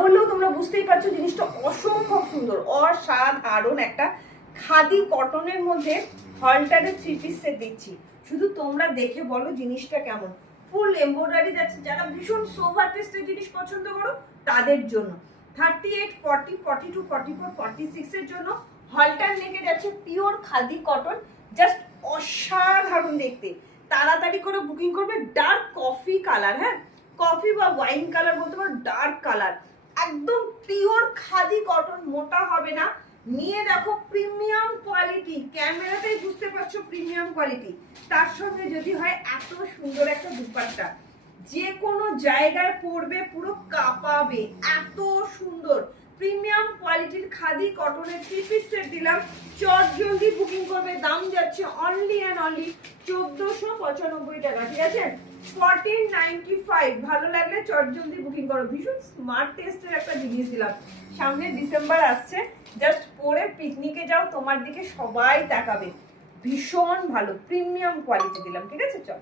বললেও তোমরা বুঝতেই পারছ জিনিসটা অসম্ভব সুন্দর, অসাধারণ একটা খাদি কটনের মধ্যে হলটারের থ্রি পিস সেট দিচ্ছি। শুধু তোমরা দেখে বলো জিনিসটা কেমন। ফুল এমব্রয়ডারি যাচ্ছে যারা ভীষণ সোভার টেস্টের জিনিস পছন্দ করো, তাদের জন্য। Thirty eight forty forty two forty four forty সিক্সের জন্য হলটার লেগে যাচ্ছে পিওর খাদি কটন। জাস্ট অসাধারণ দেখতে। তাড়াতাড়ি করে বুকিং করবে ডার্ক কফি কালার হ্যাঁ? কফি বা ওয়াইন কালার বলতে পারো ডার্ক কালার একদম পিওর খাদি কটন মোটা হবে না। নিয়ে দেখো প্রিমিয়াম কোয়ালিটি ক্যামেরাতেই বুঝতে পারছ প্রিমিয়াম কোয়ালিটি তার সঙ্গে যদি হয় এত সুন্দর একটা দুপাট্টা। যে কোনো জায়গায় পরবে, পুরো কাঁপাবে, এত সুন্দর। প্রিমিয়াম কোয়ালিটির খাদি কটনের থ্রি পিস সেট দিলাম। চট জলদি বুকিং করবে, দাম যাচ্ছে অনলি অ্যান্ড অনলি চোদ্দোশো পঁচানব্বই টাকা, ঠিক আছে? ফাইভ ভালো লাগলে চট জলদি বুকিং করো। ভীষণ স্মার্ট টেস্টের একটা জিনিস দিলাম। সামনে ডিসেম্বর আসছে। জাস্ট পিকনিকে যাও, তোমার দিকে সবাই ভীষণ ভালো প্রিমিয়াম কোয়ালিটি দিলাম। ঠিক আছে, চল।